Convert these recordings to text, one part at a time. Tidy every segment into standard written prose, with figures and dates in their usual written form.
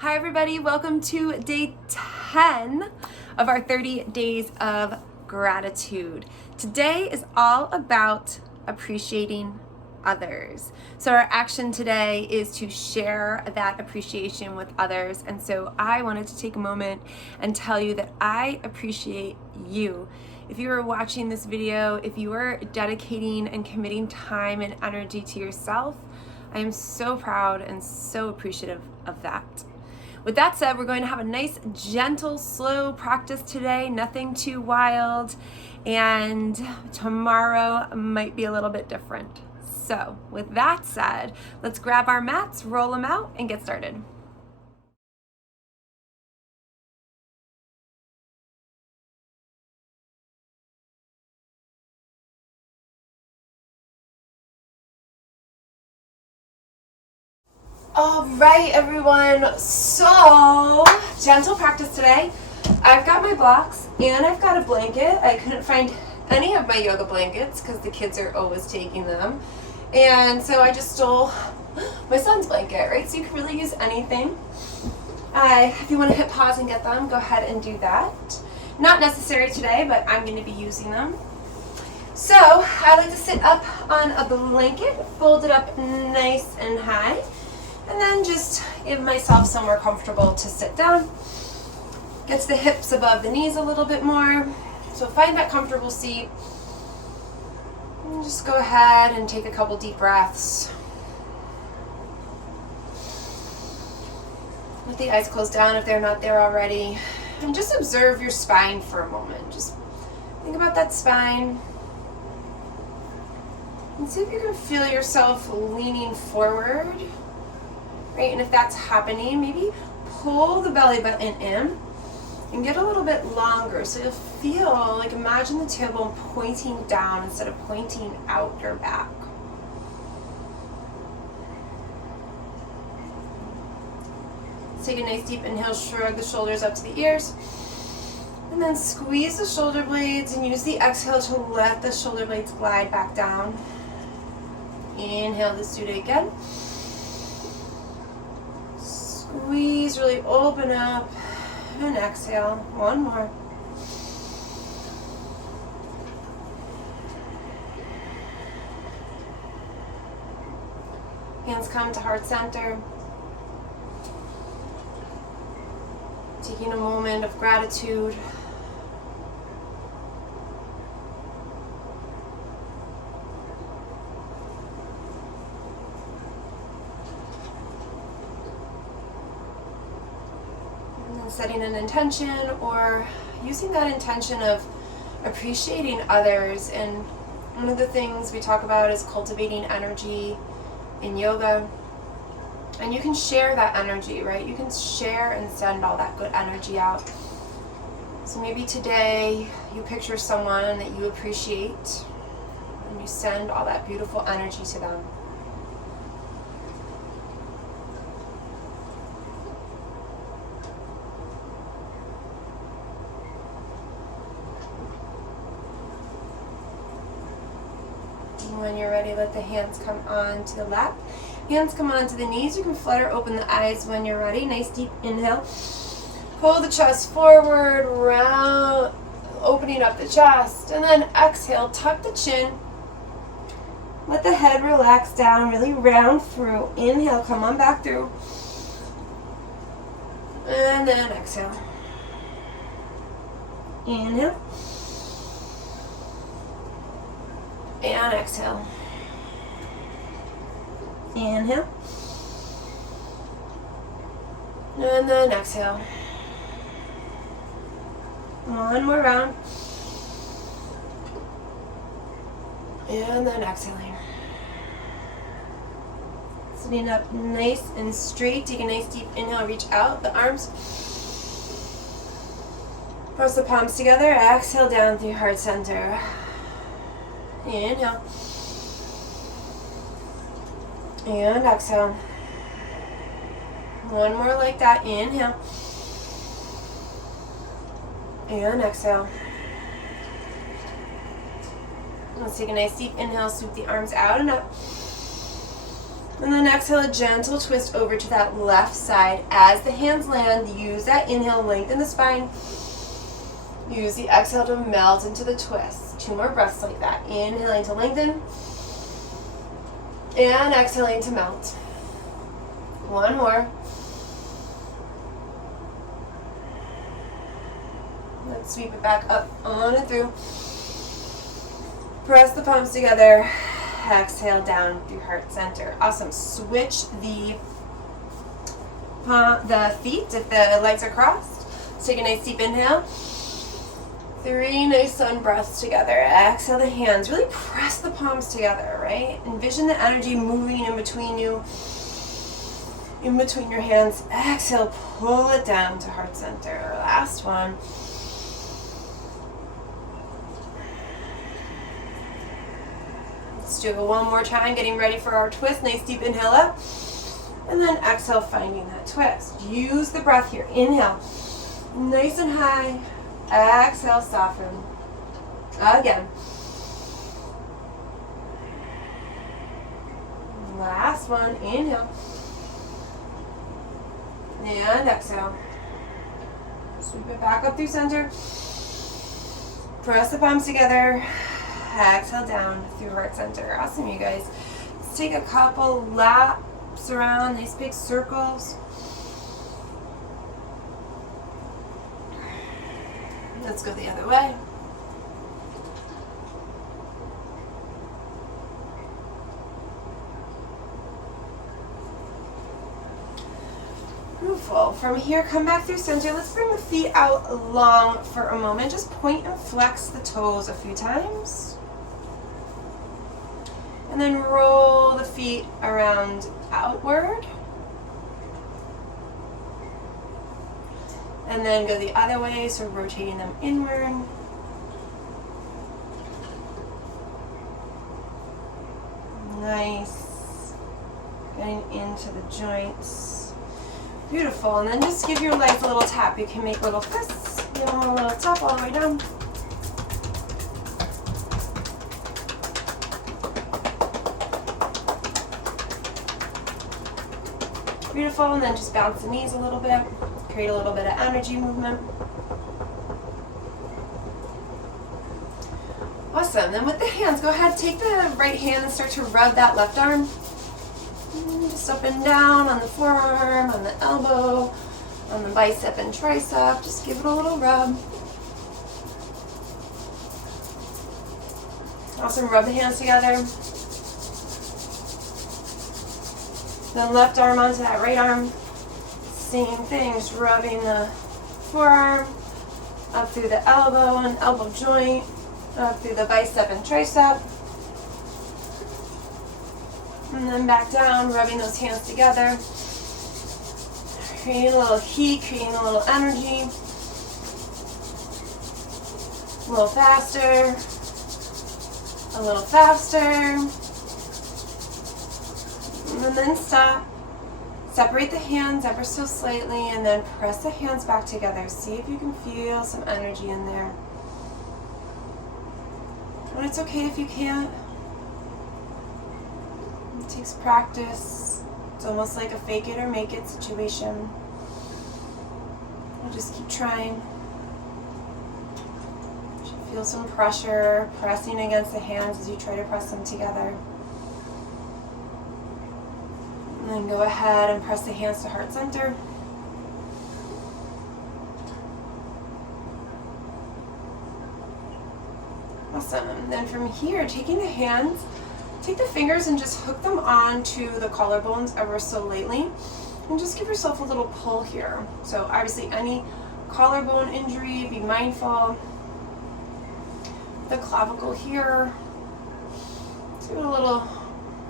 Hi everybody, welcome to day 10 of our 30 days of gratitude. Today is all about appreciating others. So our action today is to share that appreciation with others. And so I wanted to take a moment and tell you that I appreciate you. If you are watching this video, if you are dedicating and committing time and energy to yourself, I am so proud and so appreciative of that. With that said, we're going to have a nice, gentle, slow practice today, nothing too wild, and tomorrow might be a little bit different. So with that said, let's grab our mats, roll them out, and get started. All right, everyone, so gentle practice today. I've got my blocks and I've got a blanket. I couldn't find any of my yoga blankets because the kids are always taking them. And so I just stole my son's blanket, right? So you can really use anything. If you want to hit pause and get them, go ahead and do that. Not necessary today, but I'm going to be using them. So I like to sit up on a blanket, fold it up nice and high. And then just give myself somewhere comfortable to sit down. Gets the hips above the knees a little bit more. So find that comfortable seat. And just go ahead and take a couple deep breaths. With the eyes closed down if they're not there already. And just observe your spine for a moment. Just think about that spine. And see if you can feel yourself leaning forward. Right, and if that's happening, maybe pull the belly button in and get a little bit longer. So you'll feel like, imagine the tailbone pointing down instead of pointing out your back. Take a nice deep inhale, shrug the shoulders up to the ears. And then squeeze the shoulder blades and use the exhale to let the shoulder blades glide back down. Inhale, let's do it again. Squeeze, really open up, and exhale. One more. Hands come to heart center. Taking a moment of gratitude. Setting an intention or using that intention of appreciating others. And one of the things we talk about is cultivating energy in yoga. And you can share that energy, right? You can share and send all that good energy out. So maybe today you picture someone that you appreciate and you send all that beautiful energy to them. When you're ready, let the hands come on to the lap. Hands come on to the knees. You can flutter open the eyes when you're ready. Nice deep inhale. Pull the chest forward, round, opening up the chest. And then exhale, tuck the chin. Let the head relax down, really round through. Inhale, come on back through. And then exhale. Inhale. And exhale. Inhale. And then exhale. One more round. And then exhaling. Sitting up nice and straight. Take a nice deep inhale, reach out the arms. Press the palms together. Exhale down through heart center. Inhale. And exhale. One more like that. Inhale. And exhale. Let's take a nice deep inhale, sweep the arms out and up. And then exhale, a gentle twist over to that left side. As the hands land, use that inhale, lengthen the spine. Use the exhale to melt into the twist. 2 more breaths like that. Inhaling to lengthen. And exhaling to melt. 1 more. Let's sweep it back up, on and through. Press the palms together. Exhale down through heart center. Awesome. Switch the feet if the legs are crossed. Let's take a nice deep inhale. 3 nice sun breaths together. Exhale the hands. Really press the palms together, right? Envision the energy moving in between you, in between your hands. Exhale, pull it down to heart center. Last one. Let's do it one more time, getting ready for our twist. Nice deep inhale up. And then exhale, finding that twist. Use the breath here. Inhale. Nice and high. Exhale, soften. Again. Last one. Inhale. And exhale. Sweep it back up through center. Press the palms together. Exhale down through heart center. Awesome, you guys. Let's take a couple laps around, nice big circles. Let's go the other way. Beautiful. From here, come back through center. Let's bring the feet out long for a moment. Just point and flex the toes a few times. And then roll the feet around outward. And then go the other way, so rotating them inward. Nice. Getting into the joints. Beautiful. And then just give your legs a little tap. You can make little fists. Give them a little tap all the way down. Beautiful. And then just bounce the knees a little bit. Create a little bit of energy movement. Awesome. Then with the hands, go ahead, take the right hand and start to rub that left arm. Just up and down on the forearm, on the elbow, on the bicep and tricep. Just give it a little rub. Awesome. Rub the hands together. Then left arm onto that right arm. Same thing, just rubbing the forearm up through the elbow and elbow joint, up through the bicep and tricep. And then back down, rubbing those hands together. Creating a little heat, creating a little energy. A little faster. A little faster. And then stop. Separate the hands ever so slightly and then press the hands back together. See if you can feel some energy in there. And it's okay if you can't. It takes practice. It's almost like a fake it or make it situation. You just keep trying. You should feel some pressure pressing against the hands as you try to press them together. And then go ahead and press the hands to heart center. Awesome. And then from here, taking the hands, take the fingers and just hook them onto the collarbones ever so lightly. And just give yourself a little pull here. So obviously any collarbone injury, be mindful. The clavicle here. Do a little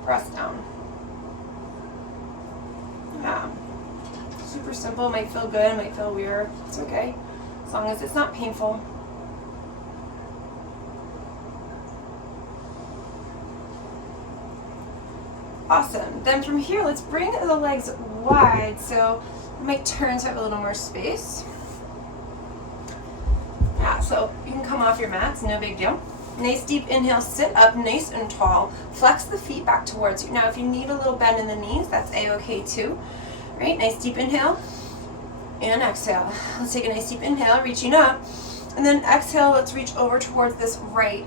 press down. Yeah, super simple, might feel good, might feel weird, it's okay, as long as it's not painful. Awesome, then from here, let's bring the legs wide, so I might turn to have a little more space. Yeah, so you can come off your mats, no big deal. Nice deep inhale, sit up nice and tall. Flex the feet back towards you. Now if you need a little bend in the knees, that's a-okay too. Right, nice deep inhale and exhale. Let's take a nice deep inhale, reaching up. And then exhale, let's reach over towards this right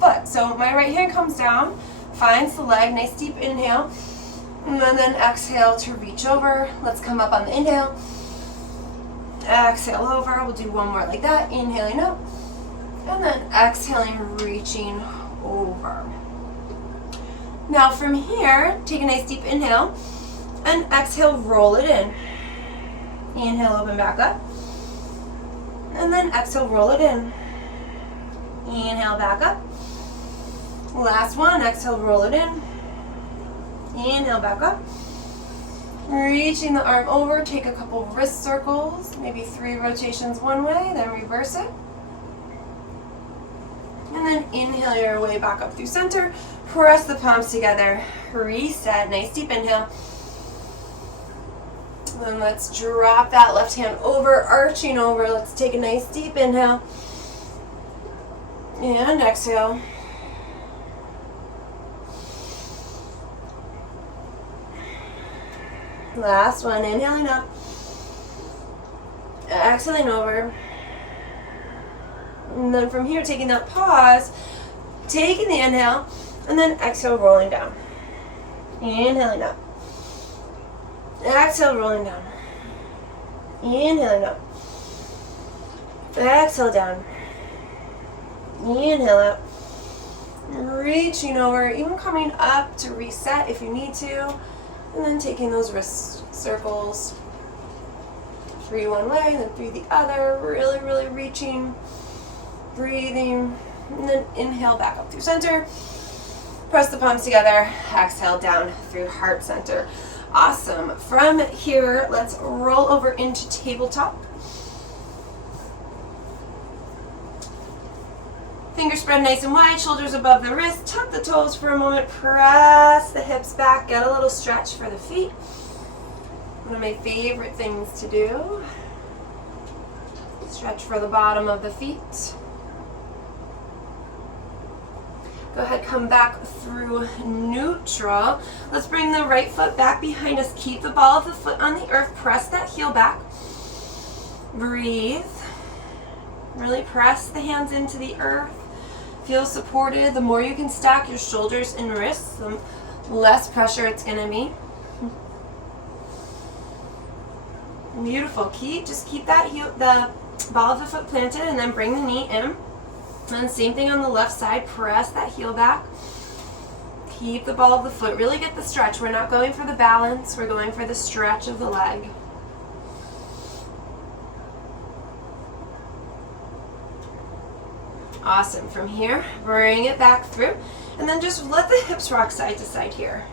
foot. So my right hand comes down, finds the leg, nice deep inhale. And then exhale to reach over. Let's come up on the inhale. Exhale over. We'll do one more like that. Inhaling up. And then exhaling, reaching over. Now from here, take a nice deep inhale. And exhale, roll it in. Inhale, open back up. And then exhale, roll it in. Inhale, back up. Last one, exhale, roll it in. Inhale, back up. Reaching the arm over, take a couple wrist circles, maybe 3 rotations one way, then reverse it. And then inhale your way back up through center. Press the palms together. Reset. Nice deep inhale. Then let's drop that left hand over, arching over. Let's take a nice deep inhale. And exhale. Last one. Inhaling up. Exhaling over. And then from here, taking that pause, taking the inhale, and then exhale, rolling down. Inhaling up. Exhale, rolling down. Inhaling up. Exhale, down. Inhale up. Reaching over, even coming up to reset if you need to. And then taking those wrist circles. 3 one way, and then 3 the other. Really, really reaching. Breathing, and then inhale back up through center. Press the palms together. Exhale down through heart center. Awesome. From here, let's roll over into tabletop. Fingers spread nice and wide, shoulders above the wrist. Tuck the toes for a moment. Press the hips back. Get a little stretch for the feet. One of my favorite things to do. Stretch for the bottom of the feet. Go ahead, come back through neutral. Let's bring the right foot back behind us. Keep the ball of the foot on the earth. Press that heel back. Breathe. Really press the hands into the earth. Feel supported. The more you can stack your shoulders and wrists, the less pressure it's going to be. Beautiful. Just keep that heel, the ball of the foot planted, and then bring the knee in. And same thing on the left side. Press that heel back. Keep the ball of the foot. Really get the stretch. We're not going for the balance. We're going for the stretch of the leg. Awesome. From here, bring it back through. And then just let the hips rock side to side here.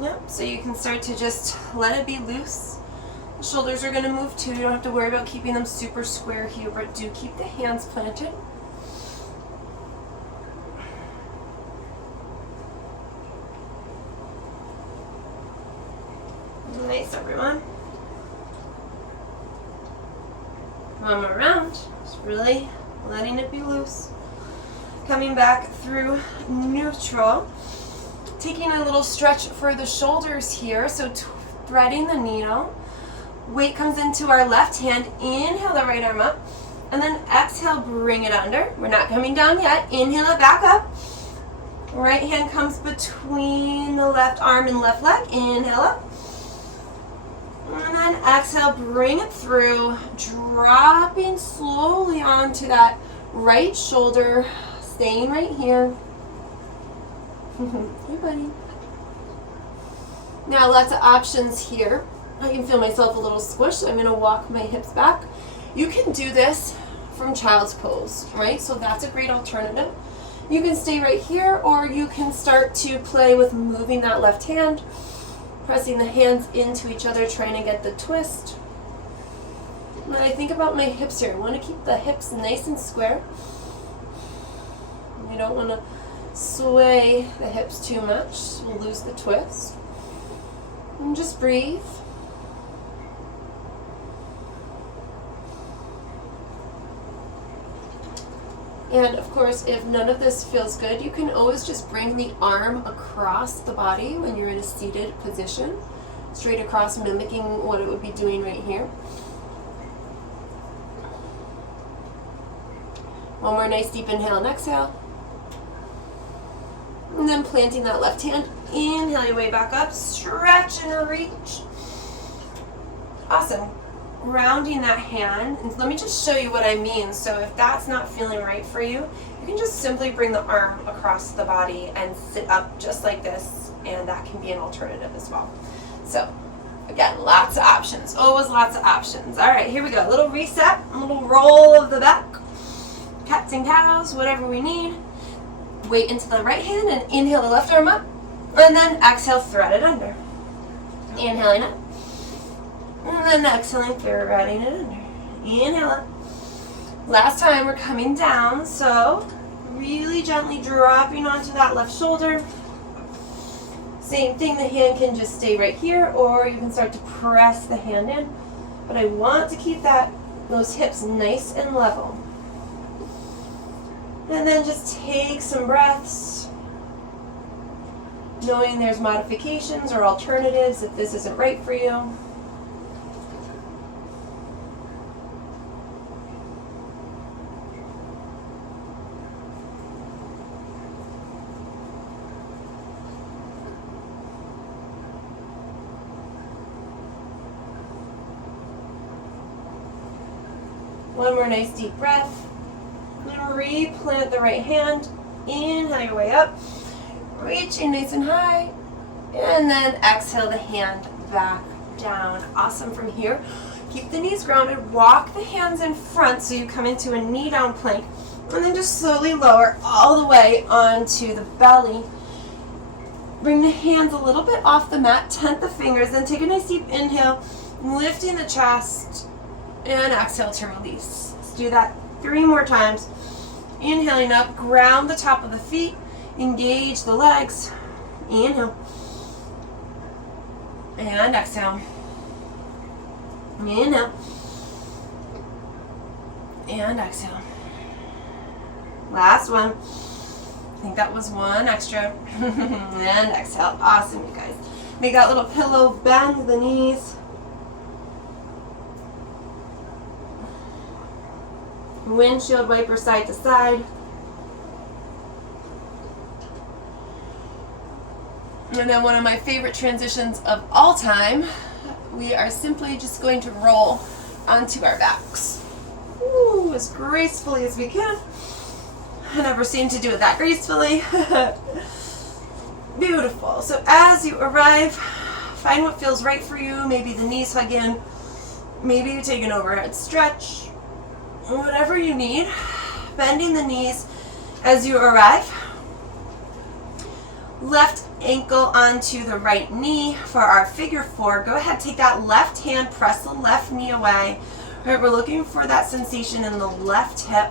Yep. So you can start to just let it be loose. Shoulders are going to move too. You don't have to worry about keeping them super square here, but do keep the hands planted. Nice, everyone. One more round. Just really letting it be loose. Coming back through neutral. Taking a little stretch for the shoulders here. So threading the needle. Weight comes into our left hand. Inhale the right arm up. And then exhale, bring it under. We're not coming down yet. Inhale it back up. Right hand comes between the left arm and left leg. Inhale up. And then exhale, bring it through. Dropping slowly onto that right shoulder. Staying right here. Hey, buddy. Now, lots of options here. I can feel myself a little squished. I'm going to walk my hips back. You can do this from child's pose, right? So that's a great alternative. You can stay right here, or you can start to play with moving that left hand, pressing the hands into each other, trying to get the twist. When I think about my hips here, I want to keep the hips nice and square. You don't want to sway the hips too much and lose the twist. And just breathe. And of course, if none of this feels good, you can always just bring the arm across the body when you're in a seated position, straight across, mimicking what it would be doing right here. One more nice deep inhale and exhale. And then planting that left hand, inhale your way back up, stretch and reach. Awesome. Grounding that hand, and let me just show you what I mean. So if that's not feeling right for you, you can just simply bring the arm across the body and sit up just like this, and that can be an alternative as well. So again, lots of options, always lots of options. All right, here we go. A little reset, a little roll of the back, cats and cows, whatever we need. Weight into the right hand and inhale the left arm up, and then exhale, thread it under. Inhaling up. And then exhaling, threading it under. Inhale up. Last time, we're coming down, so really gently dropping onto that left shoulder. Same thing, the hand can just stay right here, or you can start to press the hand in. But I want to keep those hips nice and level. And then just take some breaths, knowing there's modifications or alternatives if this isn't right for you. One more nice deep breath. And replant the right hand. Inhale your way up. Reaching nice and high. And then exhale the hand back down. Awesome from here. Keep the knees grounded. Walk the hands in front so you come into a knee down plank. And then just slowly lower all the way onto the belly. Bring the hands a little bit off the mat. Tent the fingers. Then take a nice deep inhale. Lifting the chest. And exhale to release. Let's do that 3 more times. Inhaling up, ground the top of the feet, engage the legs. Inhale. And exhale. Inhale. And exhale. Last one. I think that was one extra. And exhale. Awesome, you guys. Make that little pillow, bend the knees. Windshield wiper side to side. And then one of my favorite transitions of all time, we are simply just going to roll onto our backs. Ooh, as gracefully as we can. I never seem to do it that gracefully. Beautiful. So as you arrive, find what feels right for you. Maybe the knees hug in. Maybe you take an overhead stretch. Whatever you need, bending the knees as you arrive. Left ankle onto the right knee for our figure 4. Go ahead, take that left hand, press the left knee away. All right, we're looking for that sensation in the left hip.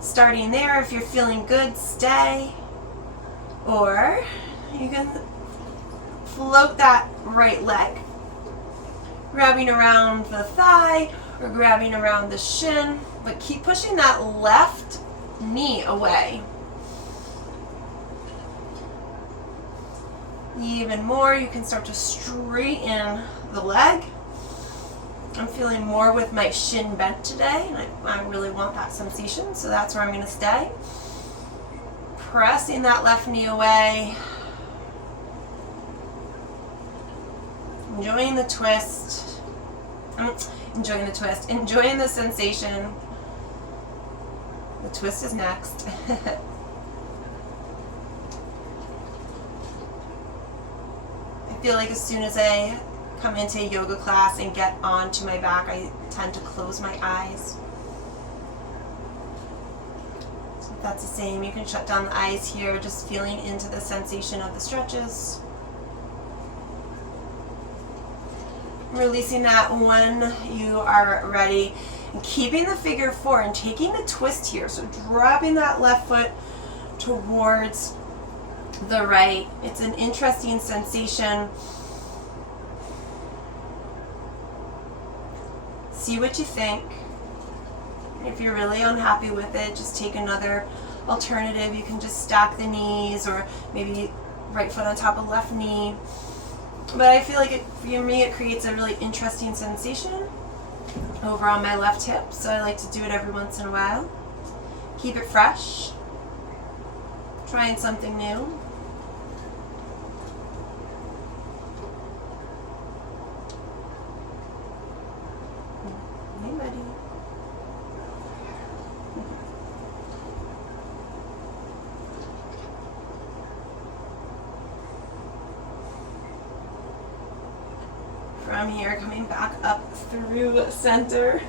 Starting there, if you're feeling good, stay. Or you can float that right leg, grabbing around the thigh, or grabbing around the shin, but keep pushing that left knee away. Even more, you can start to straighten the leg. I'm feeling more with my shin bent today, and I really want that sensation, so that's where I'm going to stay. Pressing that left knee away. Enjoying the twist. Enjoying the sensation. The twist is next. I feel like as soon as I come into a yoga class and get onto my back, I tend to close my eyes. So if that's the same, you can shut down the eyes here, just feeling into the sensation of the stretches. Releasing that when you are ready, and keeping the figure 4 and taking the twist here. So dropping that left foot towards the right. It's an interesting sensation. See what you think. If you're really unhappy with it, just take another alternative. You can just stack the knees, or maybe right foot on top of left knee. But I feel like for me it creates a really interesting sensation over on my left hip, so I like to do it every once in a while. Keep it fresh. Trying something new. Hey, buddy. From here, coming back up through center.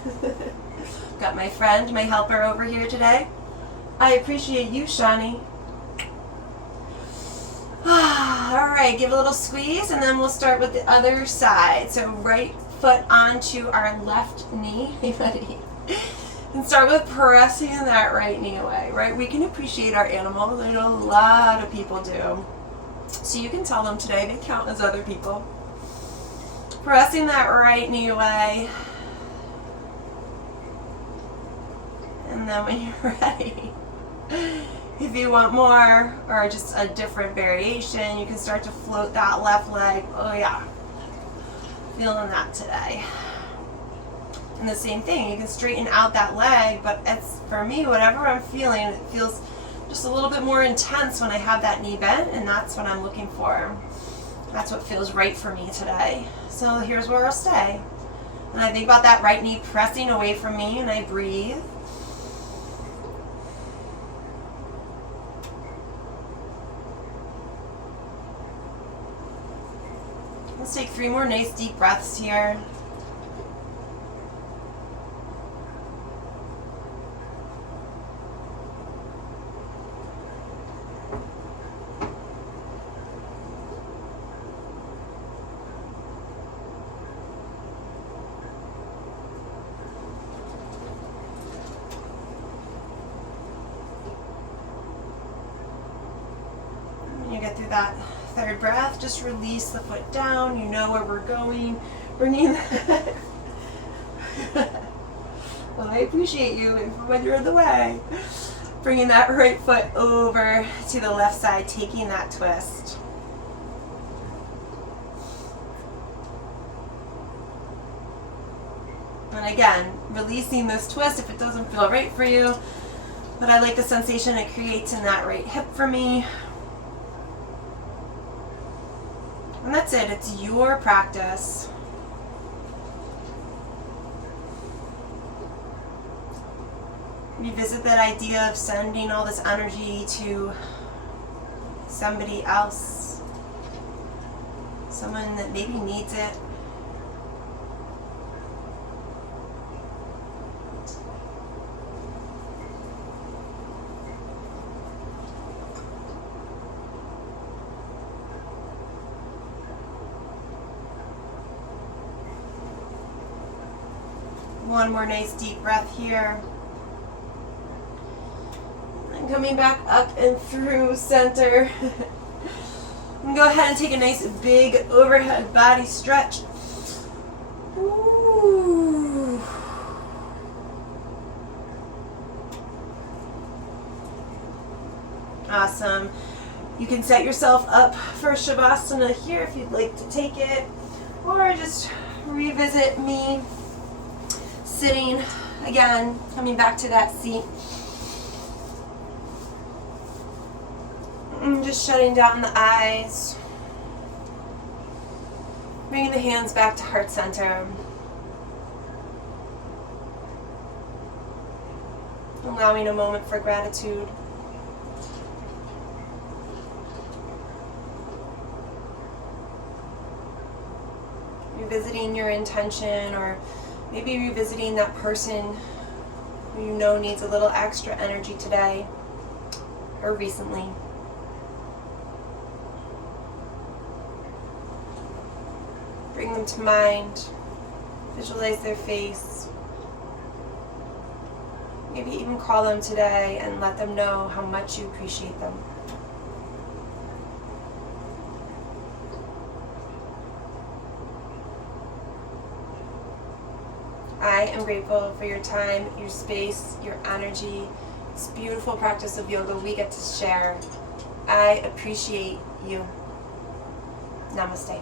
Got my friend, my helper over here today. I appreciate you, Shani. Alright, give a little squeeze, and then we'll start with the other side. So right foot onto our left knee. Hey, buddy. And start with pressing that right knee away, right? We can appreciate our animals. I know a lot of people do. So you can tell them today they count as other people. Pressing that right knee away. And then when you're ready, if you want more or just a different variation, you can start to float that left leg. Oh yeah, feeling that today. And the same thing, you can straighten out that leg, but it's, for me, whatever I'm feeling, it feels just a little bit more intense when I have that knee bent, and that's what I'm looking for. That's what feels right for me today. So here's where I'll stay. And I think about that right knee pressing away from me, and I breathe. Let's take 3 more nice deep breaths here. When you get through that third breath, just release the foot down. You know where we're going. Bringing that. Well, I appreciate you when you're in the way. Bringing that right foot over to the left side, taking that twist. And again, releasing this twist if it doesn't feel right for you. But I like the sensation it creates in that right hip for me. And that's it. It's your practice. Revisit that idea of sending all this energy to somebody else, someone that maybe needs it. One more nice deep breath here. And coming back up and through center. And go ahead and take a nice big overhead body stretch. Ooh. Awesome. You can set yourself up for Shavasana here if you'd like to take it, or just revisit me sitting again, coming back to that seat. And just shutting down the eyes. Bringing the hands back to heart center. Allowing a moment for gratitude. Revisiting your intention, or maybe revisiting that person who you know needs a little extra energy today or recently. Bring them to mind. Visualize their face. Maybe even call them today and let them know how much you appreciate them. I am grateful for your time, your space, your energy. This beautiful practice of yoga we get to share. I appreciate you. Namaste.